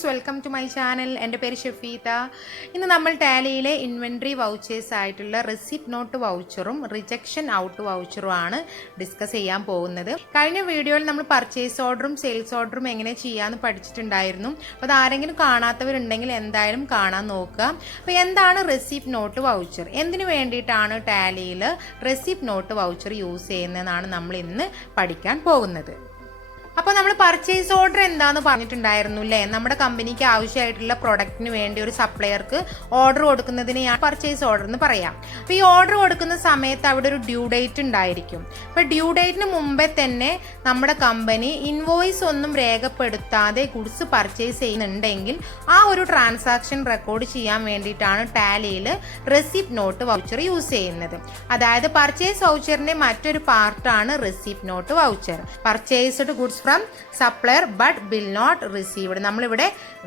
friends, welcome to my channel. എൻ്റെ പേര് ഷഫീത. ഇന്ന് നമ്മൾ ടാലിയിലെ ഇൻവെന്ററി വൗച്ചേഴ്സ് ആയിട്ടുള്ള റെസിപ്റ്റ് നോട്ട് വൗച്ചറും റിജക്ഷൻ ഔട്ട് വൗച്ചറും ആണ് ഡിസ്കസ് ചെയ്യാൻ പോകുന്നത്. കഴിഞ്ഞ വീഡിയോയിൽ നമ്മൾ പർച്ചേസ് ഓർഡറും സെയിൽസ് ഓർഡറും എങ്ങനെ ചെയ്യാമെന്ന് പഠിച്ചിട്ടുണ്ടായിരുന്നു. അപ്പോൾ അത് ആരെങ്കിലും കാണാത്തവരുണ്ടെങ്കിൽ എന്തായാലും കാണാൻ നോക്കുക. അപ്പോൾ എന്താണ് റെസിപ്റ്റ് നോട്ട് വൗച്ചർ, എന്തിനു വേണ്ടിയിട്ടാണ് ടാലിയിൽ റെസിപ്റ്റ് നോട്ട് വൗച്ചർ യൂസ് ചെയ്യുന്നതെന്നാണ് നമ്മൾ ഇന്ന് പഠിക്കാൻ പോകുന്നത്. അപ്പോൾ നമ്മൾ പർച്ചേസ് ഓർഡർ എന്താണെന്ന് പറഞ്ഞിട്ടുണ്ടായിരുന്നു അല്ലേ. നമ്മുടെ കമ്പനിക്ക് ആവശ്യമായിട്ടുള്ള പ്രൊഡക്റ്റിന് വേണ്ടി ഒരു സപ്ലയർക്ക് ഓർഡർ കൊടുക്കുന്നതിനെയാണ് പർച്ചേസ് ഓർഡർ എന്ന് പറയാം. അപ്പോൾ ഈ ഓർഡർ കൊടുക്കുന്ന സമയത്ത് അവിടെ ഒരു ഡ്യൂ ഡേറ്റ് ഉണ്ടായിരിക്കും. അപ്പോൾ ഡ്യൂ ഡേറ്റിന് മുമ്പേ തന്നെ നമ്മുടെ കമ്പനി ഇൻവോയ്സ് ഒന്നും രേഖപ്പെടുത്താതെ ഗുഡ്സ് പർച്ചേസ് ചെയ്യുന്നുണ്ടെങ്കിൽ ആ ഒരു ട്രാൻസാക്ഷൻ റെക്കോർഡ് ചെയ്യാൻ വേണ്ടിയിട്ടാണ് ടാലിയിൽ റെസിപ്റ്റ് നോട്ട് വൗച്ചർ യൂസ് ചെയ്യുന്നത്. അതായത് പർച്ചേസ് വൗച്ചറിന്റെ മറ്റൊരു പാർട്ടാണ് receipt note voucher. Purchased goods from supplier but bill not received. നമ്മളിവിടെ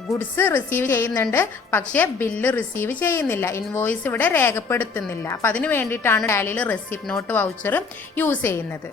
ഗുഡ്സ് റിസീവ് ചെയ്യുന്നുണ്ട്, പക്ഷേ ബില്ല് റിസീവ് ചെയ്യുന്നില്ല, ഇൻവോയ്സ് ഇവിടെ രേഖപ്പെടുത്തുന്നില്ല. അപ്പം അതിന് വേണ്ടിയിട്ടാണ് ടാലിയിൽ റെസിപ്റ്റ് നോട്ട് വൗച്ചർ യൂസ് ചെയ്യുന്നത്.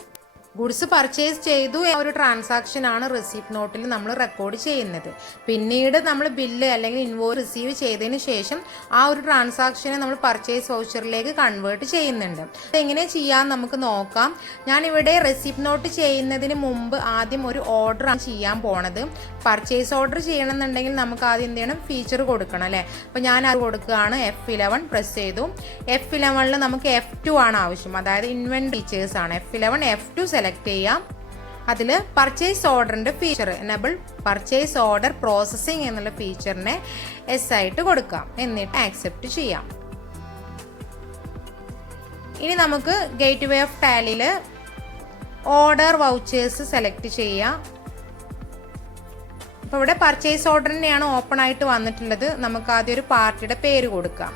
ഗുഡ്സ് പർച്ചേസ് ചെയ്തു ഒരു ട്രാൻസാക്ഷൻ ആണ് റെസിപ്റ്റ് നോട്ടിൽ നമ്മൾ റെക്കോർഡ് ചെയ്യുന്നത്. പിന്നീട് നമ്മൾ ബില്ല് അല്ലെങ്കിൽ ഇൻവോയ്സ് റിസീവ് ചെയ്തതിന് ശേഷം ആ ഒരു ട്രാൻസാക്ഷനെ നമ്മൾ പർച്ചേസ് വൗച്ചറിലേക്ക് കൺവേർട്ട് ചെയ്യുന്നുണ്ട്. എങ്ങനെ ചെയ്യാമെന്ന് നമുക്ക് നോക്കാം. ഞാനിവിടെ റെസിപ്റ്റ് നോട്ട് ചെയ്യുന്നതിന് മുമ്പ് ആദ്യം ഒരു ഓർഡർ ആണ് ചെയ്യാൻ പോണത്. പർച്ചേസ് ഓർഡർ ചെയ്യണമെന്നുണ്ടെങ്കിൽ നമുക്ക് ആദ്യം എന്ത് ചെയ്യണം, ഫീച്ചർ കൊടുക്കണം അല്ലേ. അപ്പോൾ ഞാൻ അത് കൊടുക്കുകയാണ്. F11 പ്രസ് ചെയ്തു. F11 നമുക്ക് F2 ആണ് ആവശ്യം, അതായത് ഇൻവെന്റ് ഫീച്ചേഴ്സ് ആണ്. F11 F2 സെലക്ട് ചെയ്യാം. അതിൽ പർച്ചേസ് ഓർഡറിന്റെ feature enable purchase order processing എന്നുള്ള ഫീച്ചറിനെ എസ് ആയിട്ട് കൊടുക്കാം. എന്നിട്ട് ആക്സെപ്റ്റ് ചെയ്യാം. ഇനി നമുക്ക് ഗേറ്റ് വേ ഓഫ് ടാലിയിൽ ഓർഡർ വൗച്ചേഴ്സ് സെലക്ട് ചെയ്യാം. അപ്പോൾ ഇവിടെ പർച്ചേസ് ഓർഡറിനെയാണ് ഓപ്പൺ ആയിട്ട് വന്നിട്ടുള്ളത്. നമുക്ക് ആദ്യം ഒരു പാർട്ടിയുടെ പേര് കൊടുക്കാം.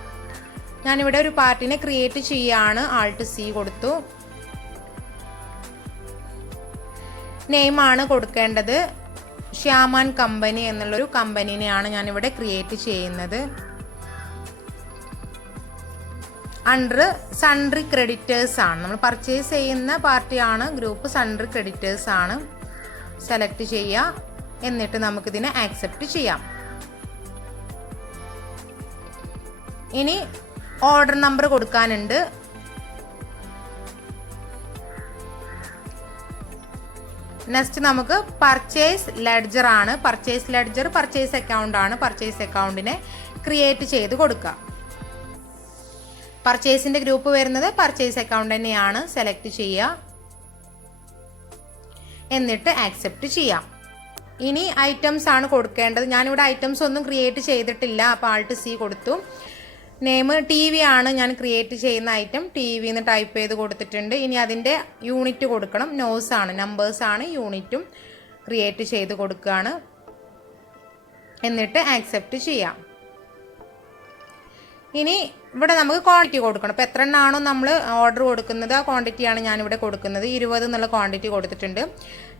ഞാനിവിടെ ഒരു പാർട്ടിനെ ക്രിയേറ്റ് ചെയ്യാണ്. Alt+C കൊടുത്തു. നെയിമാണ് കൊടുക്കേണ്ടത്. ശ്യാമാൻ കമ്പനി എന്നുള്ളൊരു കമ്പനിനെയാണ് ഞാനിവിടെ ക്രിയേറ്റ് ചെയ്യുന്നത്. അണ്ടർ സൺട്രി ക്രെഡിറ്റേഴ്സ് ആണ്, നമ്മൾ പർച്ചേസ് ചെയ്യുന്ന പാർട്ടിയാണ്. ഗ്രൂപ്പ് സൺട്രി ക്രെഡിറ്റേഴ്സ് ആണ്. സെലക്ട് ചെയ്യുക. എന്നിട്ട് നമുക്കിതിനെ ആക്സെപ്റ്റ് ചെയ്യാം. ഇനി ഓർഡർ നമ്പർ കൊടുക്കാനുണ്ട്. നെക്സ്റ്റ് നമുക്ക് പർച്ചേസ് ലെഡ്ജർ ആണ്. പർച്ചേസ് ലെഡ്ജർ പർച്ചേസ് അക്കൗണ്ട് ആണ്. പർച്ചേസ് അക്കൗണ്ടിനെ ക്രിയേറ്റ് ചെയ്ത് കൊടുക്കുക. പർച്ചേസിന്റെ ഗ്രൂപ്പ് വരുന്നത് പർച്ചേസ് അക്കൗണ്ട് തന്നെയാണ്. സെലക്ട് ചെയ്യുക. എന്നിട്ട് ആക്സെപ്റ്റ് ചെയ്യാം. ഇനി ഐറ്റംസ് ആണ് കൊടുക്കേണ്ടത്. ഞാനിവിടെ ഐറ്റംസ് ഒന്നും ക്രിയേറ്റ് ചെയ്തിട്ടില്ല. അപ്പോൾ Alt+C കൊടുത്തു. നെയിം TV ആണ് ഞാൻ ക്രിയേറ്റ് ചെയ്യുന്ന ഐറ്റം. TV എന്ന് ടൈപ്പ് ചെയ്ത് കൊടുത്തിട്ടുണ്ട്. ഇനി അതിൻ്റെ യൂണിറ്റ് കൊടുക്കണം. നോസ് ആണ്, നമ്പേഴ്സ് ആണ്. യൂണിറ്റും ക്രിയേറ്റ് ചെയ്ത് കൊടുക്കുകയാണ്. എന്നിട്ട് ആക്സെപ്റ്റ് ചെയ്യാം. ഇനി ഇവിടെ നമുക്ക് ക്വാണ്ടിറ്റി കൊടുക്കണം. അപ്പോൾ എത്ര എണ്ണമാണോ നമ്മൾ ഓർഡർ കൊടുക്കുന്നത് ആ ക്വാണ്ടിറ്റിയാണ് ഞാനിവിടെ കൊടുക്കുന്നത്. 20 എന്നുള്ള ക്വാണ്ടിറ്റി കൊടുത്തിട്ടുണ്ട്.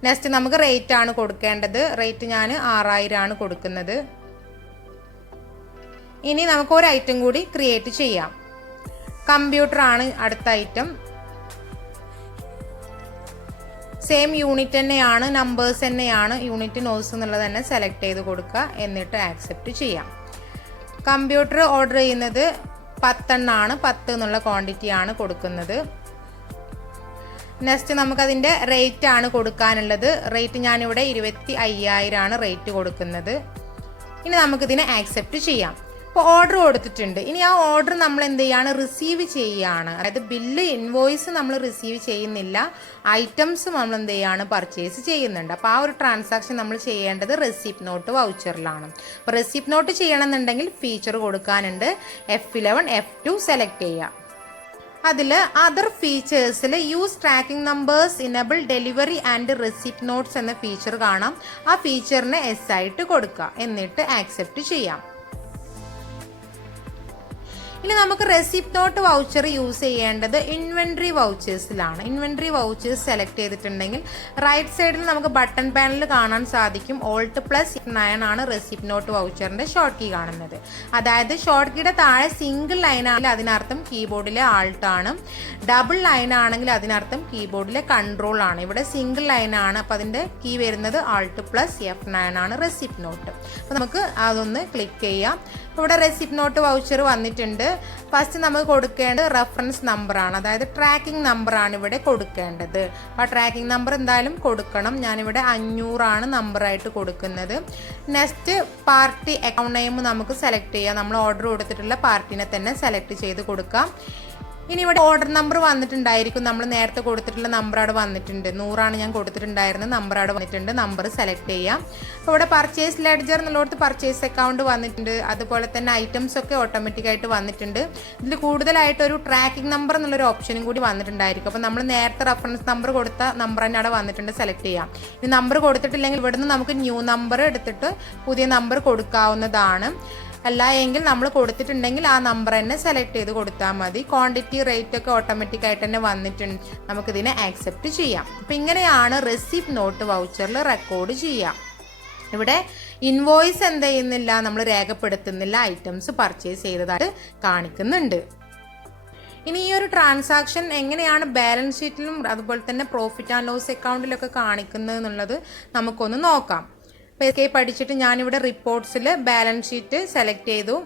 നെക്സ്റ്റ് നമുക്ക് റേറ്റ് ആണ് കൊടുക്കേണ്ടത്. റേറ്റ് ഞാൻ 6000 ആണ് കൊടുക്കുന്നത്. ഇനി നമുക്ക് ഒരു ഐറ്റം കൂടി ക്രിയേറ്റ് ചെയ്യാം. കമ്പ്യൂട്ടർ ആണ് അടുത്ത ഐറ്റം. സെയിം യൂണിറ്റ് തന്നെയാണ്, നമ്പേഴ്സ് തന്നെയാണ്. യൂണിറ്റ് നോസ് എന്നുള്ളത് തന്നെ സെലക്ട് ചെയ്ത് കൊടുക്കുക. എന്നിട്ട് ആക്സെപ്റ്റ് ചെയ്യാം. കമ്പ്യൂട്ടർ ഓർഡർ ചെയ്യുന്നത് 10 എണ്ണമാണ്. 10 എന്നുള്ള ക്വാണ്ടിറ്റി ആണ് കൊടുക്കുന്നത്. നെക്സ്റ്റ് നമുക്കതിൻ്റെ റേറ്റ് ആണ് കൊടുക്കാനുള്ളത്. റേറ്റ് ഞാനിവിടെ 25,000 ആണ് റേറ്റ് കൊടുക്കുന്നത്. ഇനി നമുക്കിതിനെ ആക്സെപ്റ്റ് ചെയ്യാം. ഇപ്പോൾ ഓർഡർ കൊടുത്തിട്ടുണ്ട്. ഇനി ആ ഓർഡർ നമ്മൾ എന്ത് ചെയ്യാണ്, റിസീവ് ചെയ്യുകയാണ്. അതായത് ബില്ല് ഇൻവോയ്സ് നമ്മൾ റിസീവ് ചെയ്യുന്നില്ല, ഐറ്റംസ് നമ്മൾ എന്ത് ചെയ്യാണ്, പർച്ചേസ് ചെയ്യുന്നുണ്ട്. അപ്പോൾ ആ ഒരു ട്രാൻസാക്ഷൻ നമ്മൾ ചെയ്യേണ്ടത് റെസിപ്റ്റ് നോട്ട് വൗച്ചറിലാണ്. അപ്പോൾ റെസിപ്റ്റ് നോട്ട് ചെയ്യണമെന്നുണ്ടെങ്കിൽ ഫീച്ചർ കൊടുക്കാനുണ്ട്. F11 F2 സെലക്ട് ചെയ്യുക. അതിൽ അതർ ഫീച്ചേഴ്സിൽ use tracking numbers enable delivery and receipt notes എന്ന ഫീച്ചർ കാണാം. ആ ഫീച്ചറിനെ എസ് ആയിട്ട് കൊടുക്കുക. എന്നിട്ട് ആക്സെപ്റ്റ് ചെയ്യാം. ഇനി നമുക്ക് റെസിപ്റ്റ് നോട്ട് വൗച്ചർ യൂസ് ചെയ്യേണ്ടത് ഇൻവെൻട്രി വൗച്ചേഴ്സിലാണ്. ഇൻവെൻട്രി വൗച്ചേഴ്സ് സെലക്ട് ചെയ്തിട്ടുണ്ടെങ്കിൽ റൈറ്റ് സൈഡിൽ നമുക്ക് ബട്ടൺ പാനൽ കാണാൻ സാധിക്കും. Alt+F9 ആണ് റെസിപ്റ്റ് നോട്ട് വൗച്ചറിന്റെ ഷോർട്ട് കീ കാണുന്നത്. അതായത് ഷോർട്ട് കീയുടെ താഴെ സിംഗിൾ ലൈൻ ആണെങ്കിൽ അതിനർത്ഥം കീബോർഡിലെ ആൾട്ട് ആണ്, ഡബിൾ ലൈൻ ആണെങ്കിൽ അതിനർത്ഥം കീബോർഡിലെ കൺട്രോൾ ആണ്. ഇവിടെ സിംഗിൾ ലൈൻ ആണ്, അപ്പോൾ അതിന്റെ കീ വരുന്നത് Alt+F9 ആണ് റെസിപ്റ്റ് നോട്ട്. അപ്പോൾ നമുക്ക് അതൊന്ന് ക്ലിക്ക് ചെയ്യാം. ഇവിടെ റെസിപ്റ്റ് നോട്ട് വൗച്ചർ വന്നിട്ടുണ്ട്. ഫസ്റ്റ് നമുക്ക് കൊടുക്കേണ്ടത് റെഫറൻസ് നമ്പർ ആണ്, അതായത് ട്രാക്കിംഗ് നമ്പർ ആണ് ഇവിടെ കൊടുക്കേണ്ടത്. അപ്പോൾ ട്രാക്കിംഗ് നമ്പർ എന്തായാലും കൊടുക്കണം. ഞാനിവിടെ 500 ആണ് നമ്പറായിട്ട് കൊടുക്കുന്നത്. നെക്സ്റ്റ് പാർട്ടി അക്കൗണ്ട് നെയിം നമുക്ക് സെലക്ട് ചെയ്യാം. നമ്മൾ ഓർഡർ കൊടുത്തിട്ടുള്ള പാർട്ടിനെ തന്നെ സെലക്ട് ചെയ്ത് കൊടുക്കാം. ഇനി ഇവിടെ ഓർഡർ നമ്പർ വന്നിട്ടുണ്ടായിരിക്കും. നമ്മൾ നേരത്തെ കൊടുത്തിട്ടുള്ള നമ്പർ അവിടെ വന്നിട്ടുണ്ട്. 100 ഞാൻ കൊടുത്തിട്ടുണ്ടായിരുന്നത്, നമ്പർ അവിടെ വന്നിട്ടുണ്ട്. നമ്പർ സെലക്ട് ചെയ്യാം. അപ്പോൾ ഇവിടെ പർച്ചേസ് ലെഡ്ജർ എന്നുള്ളടത്ത് പർച്ചേസ് അക്കൗണ്ട് വന്നിട്ടുണ്ട്. അതുപോലെ തന്നെ ഐറ്റംസ് ഒക്കെ ഓട്ടോമാറ്റിക്കായിട്ട് വന്നിട്ടുണ്ട്. ഇതിൽ കൂടുതലായിട്ട് ഒരു ട്രാക്കിംഗ് നമ്പർ എന്നുള്ളൊരു ഓപ്ഷനും കൂടി വന്നിട്ടുണ്ടായിരിക്കും. അപ്പോൾ നമ്മൾ നേരത്തെ റെഫറൻസ് നമ്പർ കൊടുത്ത നമ്പർ തന്നെ അവിടെ വന്നിട്ടുണ്ട്, സെലക്ട് ചെയ്യാം. ഈ നമ്പർ കൊടുത്തിട്ടില്ലെങ്കിൽ ഇവിടുന്ന് നമുക്ക് ന്യൂ നമ്പർ എടുത്തിട്ട് പുതിയ നമ്പർ കൊടുക്കാവുന്നതാണ്. അല്ല എങ്കിൽ നമ്മൾ കൊടുത്തിട്ടുണ്ടെങ്കിൽ ആ നമ്പർ തന്നെ സെലക്ട് ചെയ്ത് കൊടുത്താൽ മതി. ക്വാണ്ടിറ്റി റേറ്റ് ഒക്കെ ഓട്ടോമാറ്റിക് തന്നെ വന്നിട്ടുണ്ട്. നമുക്കിതിനെ ആക്സെപ്റ്റ് ചെയ്യാം. അപ്പം ഇങ്ങനെയാണ് റെസിപ്റ്റ് നോട്ട് വൗച്ചറിൽ റെക്കോർഡ് ചെയ്യാം. ഇവിടെ ഇൻവോയ്സ് എന്ത് ചെയ്യുന്നില്ല, നമ്മൾ രേഖപ്പെടുത്തുന്നില്ല, ഐറ്റംസ് പർച്ചേസ് ചെയ്തതായിട്ട് കാണിക്കുന്നുണ്ട്. ഇനി ഈ ഒരു ട്രാൻസാക്ഷൻ എങ്ങനെയാണ് ബാലൻസ് ഷീറ്റിലും അതുപോലെ തന്നെ പ്രോഫിറ്റ് ആൻഡ് ലോസ് അക്കൗണ്ടിലൊക്കെ കാണിക്കുന്നത് എന്നുള്ളത് നമുക്കൊന്ന് നോക്കാം. അപ്പോൾ പഠിച്ചിട്ട് ഞാനിവിടെ റിപ്പോർട്ട്സിൽ ബാലൻസ് ഷീറ്റ് സെലക്ട് ചെയ്തു.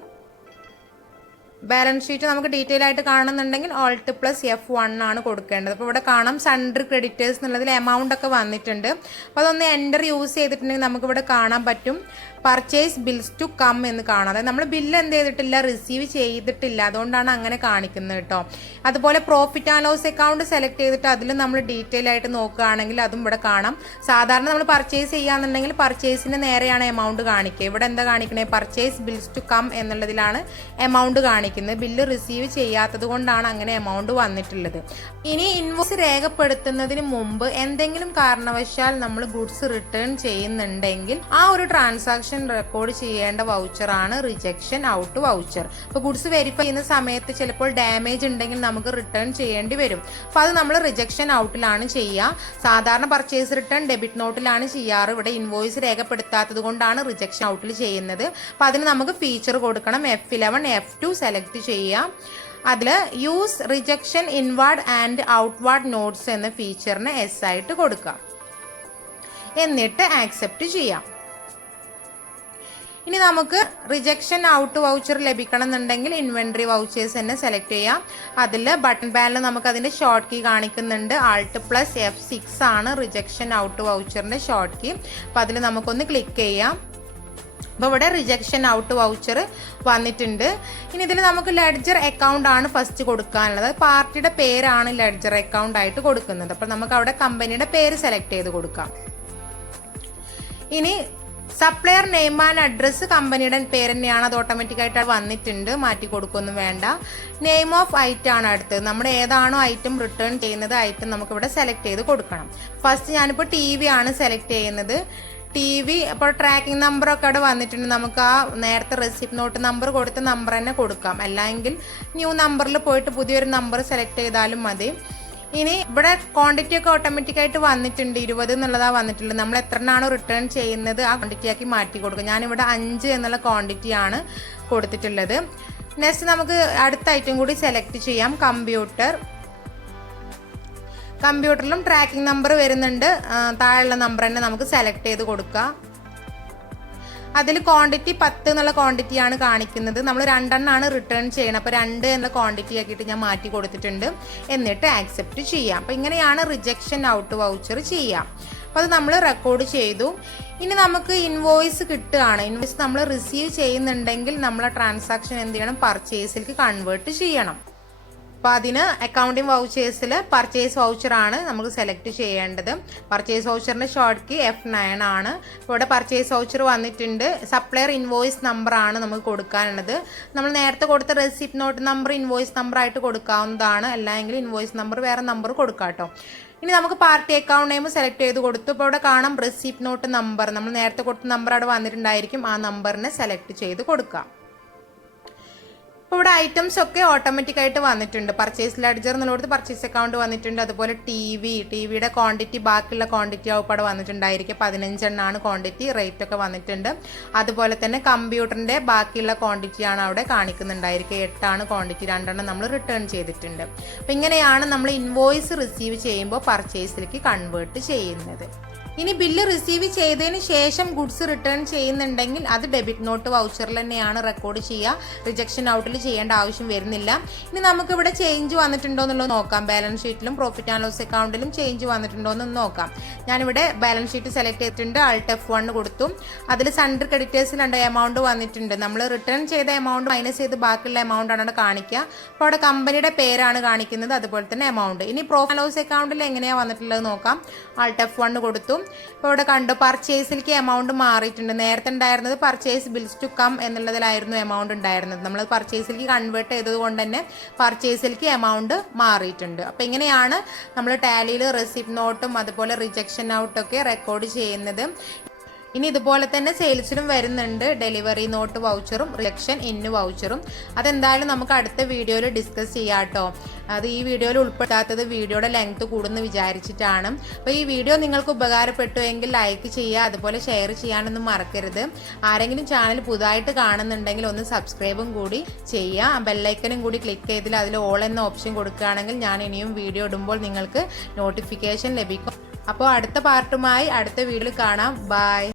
ബാലൻസ് ഷീറ്റ് നമുക്ക് ഡീറ്റെയിൽ ആയിട്ട് കാണുന്നുണ്ടെങ്കിൽ Alt+F1 ആണ് കൊടുക്കേണ്ടത്. അപ്പോൾ ഇവിടെ കാണാം സൺഡ്രി ക്രെഡിറ്റേഴ്സ് എന്നുള്ളതിൽ എമൗണ്ട് ഒക്കെ വന്നിട്ടുണ്ട്. അപ്പോൾ അതൊന്ന് എൻ്റർ യൂസ് ചെയ്തിട്ടുണ്ടെങ്കിൽ നമുക്കിവിടെ കാണാൻ പറ്റും പർച്ചേസ് ബിൽസ് ടു കം എന്ന് കാണാം. അതായത് നമ്മൾ ബില്ല് എന്ത് ചെയ്തിട്ടില്ല, റിസീവ് ചെയ്തിട്ടില്ല, അതുകൊണ്ടാണ് അങ്ങനെ കാണിക്കുന്നത് കേട്ടോ. അതുപോലെ profit and loss account select ചെയ്തിട്ട് അതിൽ നമ്മൾ ഡീറ്റെയിൽ ആയിട്ട് നോക്കുകയാണെങ്കിൽ അതും ഇവിടെ കാണാം. സാധാരണ നമ്മൾ പർച്ചേസ് ചെയ്യാന്നുണ്ടെങ്കിൽ പർച്ചേസിന് നേരെയാണ് എമൗണ്ട് കാണിക്കുക. ഇവിടെ എന്താ കാണിക്കണേ, പർച്ചേസ് ബിൽസ് ടു കം എന്നുള്ളതിലാണ് എമൗണ്ട് കാണിക്കുന്നത്. ബില്ല് റിസീവ് ചെയ്യാത്തത് കൊണ്ടാണ് അങ്ങനെ എമൗണ്ട് വന്നിട്ടുള്ളത്. ഇനി ഇൻവോയ്സ് രേഖപ്പെടുത്തുന്നതിന് മുമ്പ് എന്തെങ്കിലും കാരണവശാൽ നമ്മൾ ഗുഡ്സ് റിട്ടേൺ ചെയ്യുന്നുണ്ടെങ്കിൽ ആ ഒരു ട്രാൻസാക്ഷൻ റെക്കോർഡ് ചെയ്യേണ്ട വൗച്ചർ ആണ് റിജക്ഷൻ ഔട്ട് വൗച്ചർ. അപ്പോൾ ഗുഡ്സ് വെരിഫൈ ചെയ്യുന്ന സമയത്ത് ചിലപ്പോൾ ഡാമേജ് ഉണ്ടെങ്കിൽ നമുക്ക് റിട്ടേൺ ചെയ്യേണ്ടി വരും. അപ്പോൾ അത് നമ്മൾ റിജക്ഷൻ ഔട്ടിലാണ് ചെയ്യുക. സാധാരണ പർച്ചേസ് റിട്ടേൺ ഡെബിറ്റ് നോട്ടിലാണ് ചെയ്യാറ്. ഇവിടെ ഇൻവോയ്സ് രേഖപ്പെടുത്താത്തത് കൊണ്ടാണ് റിജക്ഷൻ ഔട്ടിൽ ചെയ്യുന്നത്. അപ്പോൾ അതിന് നമുക്ക് ഫീച്ചർ കൊടുക്കണം. F11 F2 സെലക്ട് ചെയ്യാം. അതിൽ use rejection inward and outward notes എന്ന ഫീച്ചറിന് എസ് ആയിട്ട് കൊടുക്കാം. എന്നിട്ട് ആക്സെപ്റ്റ് ചെയ്യാം. ഇനി നമുക്ക് റിജക്ഷൻ ഔട്ട് വൗച്ചർ ലഭിക്കണം എന്നുണ്ടെങ്കിൽ ഇൻവെൻട്രി വൗച്ചേഴ്സ് തന്നെ സെലക്ട് ചെയ്യാം. അതിൽ ബട്ടൺ പാനൽ നമുക്ക് അതിൻ്റെ ഷോർട്ട് കീ കാണിക്കുന്നുണ്ട്. Alt+F6 ആണ് റിജക്ഷൻ ഔട്ട് വൗച്ചറിൻ്റെ ഷോർട്ട് കീ. അപ്പോൾ അതിൽ നമുക്കൊന്ന് ക്ലിക്ക് ചെയ്യാം. അപ്പോൾ ഇവിടെ റിജക്ഷൻ ഔട്ട് വൗച്ചർ വന്നിട്ടുണ്ട്. ഇനി ഇതിൽ നമുക്ക് ലെഡ്ജർ അക്കൗണ്ട് ആണ് ഫസ്റ്റ് കൊടുക്കാനുള്ളത്. പാർട്ടിയുടെ പേരാണ് ലെഡ്ജർ അക്കൗണ്ട് ആയിട്ട് കൊടുക്കുന്നത്. അപ്പോൾ നമുക്ക് അവിടെ കമ്പനിയുടെ പേര് സെലക്ട് ചെയ്ത് കൊടുക്കാം. ഇനി സപ്ലയർ നെയിം ആൻഡ് അഡ്രസ്സ് കമ്പനിയുടെ പേര് തന്നെയാണ്, അത് ഓട്ടോമാറ്റിക്കായിട്ട് വന്നിട്ടുണ്ട്, മാറ്റി കൊടുക്കൊന്നും വേണ്ട. നെയിം ഓഫ് ഐറ്റം ആണ് അടുത്തത്. നമ്മൾ ഏതാണോ ഐറ്റം റിട്ടേൺ ചെയ്യുന്നത് ഐറ്റം നമുക്കിവിടെ സെലക്ട് ചെയ്ത് കൊടുക്കണം. ഫസ്റ്റ് ഞാനിപ്പോൾ TV ആണ് സെലക്ട് ചെയ്യുന്നത്. TV അപ്പോൾ ട്രാക്കിംഗ് നമ്പറൊക്കെ അവിടെ വന്നിട്ടുണ്ട്. നമുക്ക് ആ നേരത്തെ റെസിപ്റ്റ് നോട്ട് നമ്പർ കൊടുത്ത നമ്പർ തന്നെ കൊടുക്കാം. അല്ലെങ്കിൽ ന്യൂ നമ്പറിൽ പോയിട്ട് പുതിയൊരു നമ്പർ സെലക്ട് ചെയ്താലും മതി. ഇനി ഇവിടെ ക്വാണ്ടിറ്റി ഒക്കെ ഓട്ടോമാറ്റിക്കായിട്ട് വന്നിട്ടുണ്ട്. 20 എന്നുള്ളതാണ് വന്നിട്ടുള്ളത്. നമ്മൾ എത്രണ്ണാണോ റിട്ടേൺ ചെയ്യുന്നത് ആ ക്വാണ്ടിറ്റി ആക്കി മാറ്റി കൊടുക്കുക. ഞാനിവിടെ 5 എന്നുള്ള ക്വാണ്ടിറ്റി ആണ് കൊടുത്തിട്ടുള്ളത്. നെക്സ്റ്റ് നമുക്ക് അടുത്ത ഐറ്റം കൂടി സെലക്ട് ചെയ്യാം. കമ്പ്യൂട്ടറിലും ട്രാക്കിംഗ് നമ്പർ വരുന്നുണ്ട്. താഴെയുള്ള നമ്പർ തന്നെ നമുക്ക് സെലക്ട് ചെയ്ത് കൊടുക്കാം. അതിൽ ക്വാണ്ടിറ്റി 10 എന്നുള്ള ക്വാണ്ടിറ്റിയാണ് കാണിക്കുന്നത്. നമ്മൾ 2 എണ്ണമാണ് റിട്ടേൺ ചെയ്യണം. അപ്പോൾ 2 എന്ന ക്വാണ്ടിറ്റി ആക്കിയിട്ട് ഞാൻ മാറ്റി കൊടുത്തിട്ടുണ്ട്. എന്നിട്ട് ആക്സെപ്റ്റ് ചെയ്യാം. അപ്പോൾ ഇങ്ങനെയാണ് റിജക്ഷൻ ഔട്ട് വൗച്ചർ ചെയ്യാം. അപ്പോൾ അത് നമ്മൾ റെക്കോർഡ് ചെയ്തു. ഇനി നമുക്ക് ഇൻവോയ്സ് കിട്ടുകയാണ്. ഇൻവോയ്സ് നമ്മൾ റിസീവ് ചെയ്യുന്നുണ്ടെങ്കിൽ നമ്മളെ ട്രാൻസാക്ഷൻ എന്ത് ചെയ്യണം, പർച്ചേസിലേക്ക് കൺവേർട്ട് ചെയ്യണം. അപ്പോൾ അതിന് അക്കൗണ്ടിങ് വൗച്ചേഴ്സിൽ പർച്ചേസ് വൗച്ചറാണ് നമുക്ക് സെലക്ട് ചെയ്യേണ്ടത്. പർച്ചേസ് വൗച്ചറിൻ്റെ ഷോർട്ട് കീ F9 ആണ്. ഇവിടെ പർച്ചേസ് വൗച്ചർ വന്നിട്ടുണ്ട്. സപ്ലയർ ഇൻവോയ്സ് നമ്പറാണ് നമുക്ക് കൊടുക്കാനുള്ളത്. നമ്മൾ നേരത്തെ കൊടുത്ത receipt not number invoice number ആയിട്ട് കൊടുക്കാവുന്നതാണ്. അല്ലെങ്കിൽ ഇൻവോയ്സ് നമ്പർ വേറെ നമ്പർ കൊടുക്കാം കേട്ടോ. ഇനി നമുക്ക് പാർട്ടി അക്കൗണ്ട് നെയിം സെലക്ട് ചെയ്ത് കൊടുത്തു. ഇപ്പോൾ ഇവിടെ കാണാം റെസിപ്റ്റ് നോട്ട് നമ്പർ. നമ്മൾ നേരത്തെ കൊടുത്ത നമ്പർ അവിടെ വന്നിട്ടുണ്ടായിരിക്കും. ആ നമ്പറിനെ സെലക്ട് ചെയ്ത് കൊടുക്കാം. അപ്പോൾ ഇവിടെ ഐറ്റംസ് ഒക്കെ ഓട്ടോമാറ്റിക്കായിട്ട് വന്നിട്ടുണ്ട്. പർച്ചേസ് ലെഡ്ജർ എന്നുള്ളടത്ത് പർച്ചേസ് അക്കൗണ്ട് വന്നിട്ടുണ്ട്. അതുപോലെ ടിവിയുടെ ക്വാണ്ടിറ്റി, ബാക്കിയുള്ള ക്വാണ്ടിറ്റി അവിടെ വന്നിട്ടുണ്ടായിരിക്കും. 15 എണ്ണമാണ് ക്വാണ്ടിറ്റി, റേറ്റ് ഒക്കെ വന്നിട്ടുണ്ട്. അതുപോലെ തന്നെ കമ്പ്യൂട്ടറിൻ്റെ ബാക്കിയുള്ള ക്വാണ്ടിറ്റിയാണ് അവിടെ കാണിക്കുന്നുണ്ടായിരിക്കും. 8 ക്വാണ്ടിറ്റി, 2 നമ്മൾ റിട്ടേൺ ചെയ്തിട്ടുണ്ട്. അപ്പോൾ ഇങ്ങനെയാണ് നമ്മൾ ഇൻവോയ്സ് റിസീവ് ചെയ്യുമ്പോൾ പർച്ചേസിലേക്ക് കൺവേർട്ട് ചെയ്യുന്നത്. ഇനി ബില്ല് റിസീവ് ചെയ്തതിന് ശേഷം ഗുഡ്സ് റിട്ടേൺ ചെയ്യുന്നുണ്ടെങ്കിൽ അത് ഡെബിറ്റ് നോട്ട് വൗച്ചറിൽ തന്നെയാണ് റെക്കോർഡ് ചെയ്യുക. റിജക്ഷൻ ഔട്ടിൽ ചെയ്യേണ്ട ആവശ്യം വരുന്നില്ല. ഇനി നമുക്കിവിടെ ചേഞ്ച് വന്നിട്ടുണ്ടോ എന്നുള്ളത് നോക്കാം. ബാലൻസ് ഷീറ്റിലും പ്രോഫിറ്റ് ആൻഡ് ലോസ് അക്കൗണ്ടിലും ചേഞ്ച് വന്നിട്ടുണ്ടോ എന്ന് നോക്കാം. ഞാനിവിടെ ബാലൻസ് ഷീറ്റ് സെലക്ട് ചെയ്തിട്ടുണ്ട്. Alt F1 കൊടുത്തു. അതിൽ സണ്ടർ ക്രെഡിറ്റേഴ്സിൽ എമൗണ്ട് വന്നിട്ടുണ്ട്. നമ്മൾ റിട്ടേൺ ചെയ്ത എമൗണ്ട് മൈനസ് ചെയ്ത് ബാക്കിയുള്ള എമൗണ്ട് ആണ് കാണിക്കുക. അപ്പോൾ അവിടെ കമ്പനിയുടെ പേരാണ് കാണിക്കുന്നത്, അതുപോലെ തന്നെ എമൗണ്ട്. ഇനി പ്രോഫിറ്റ് ആൻഡ് ലോസ് അക്കൗണ്ടിൽ എങ്ങനെയാണ് വന്നിട്ടുള്ളത് നോക്കാം. Alt F1 കൊടുത്തു. ഇപ്പോൾ ഇവിടെ കണ്ടു പർച്ചേസിലേക്ക് എമൗണ്ട് മാറിയിട്ടുണ്ട്. നേരത്തെ ഉണ്ടായിരുന്നത് പർച്ചേസ് ബിൽസ് ടു കം എന്നുള്ളതിലായിരുന്നു എമൗണ്ട് ഉണ്ടായിരുന്നത്. നമ്മൾ പർച്ചേസിലേക്ക് കൺവേർട്ട് ചെയ്തത് കൊണ്ട് തന്നെ പർച്ചേസിലേക്ക് എമൗണ്ട് മാറിയിട്ടുണ്ട്. അപ്പോൾ ഇങ്ങനെയാണ് നമ്മൾ ടാലിയിൽ റെസിപ്റ്റ് നോട്ടും അതുപോലെ റിജക്ഷൻ ഔട്ടൊക്കെ റെക്കോർഡ് ചെയ്യുന്നത്. ഇനി ഇതുപോലെ തന്നെ സെയിൽസിലും വരുന്നുണ്ട് ഡെലിവറി നോട്ട് വൗച്ചറും റിജക്ഷൻ ഇന്ന് വൗച്ചറും. അതെന്തായാലും നമുക്ക് അടുത്ത വീഡിയോയിൽ ഡിസ്കസ് ചെയ്യാം കേട്ടോ. അത് ഈ വീഡിയോയിൽ ഉൾപ്പെടുത്താത്തത് വീഡിയോയുടെ ലെങ്ത് കൂടുമെന്ന് വിചാരിച്ചിട്ടാണ്. അപ്പോൾ ഈ വീഡിയോ നിങ്ങൾക്ക് ഉപകാരപ്പെട്ടു എങ്കിൽ ലൈക്ക് ചെയ്യുക, അതുപോലെ ഷെയർ ചെയ്യാനൊന്നും മറക്കരുത്. ആരെങ്കിലും ചാനൽ പുതുതായിട്ട് കാണുന്നുണ്ടെങ്കിൽ ഒന്ന് സബ്സ്ക്രൈബും കൂടി ചെയ്യുക. ബെല്ലൈക്കനും കൂടി ക്ലിക്ക് ചെയ്തിൽ അതിൽ ഓൾ എന്ന ഓപ്ഷൻ കൊടുക്കുകയാണെങ്കിൽ ഞാൻ ഇനിയും വീഡിയോ ഇടുമ്പോൾ നിങ്ങൾക്ക് നോട്ടിഫിക്കേഷൻ ലഭിക്കും. അപ്പോൾ അടുത്ത പാർട്ടുമായി അടുത്ത വീഡിയോയിൽ കാണാം. ബൈ.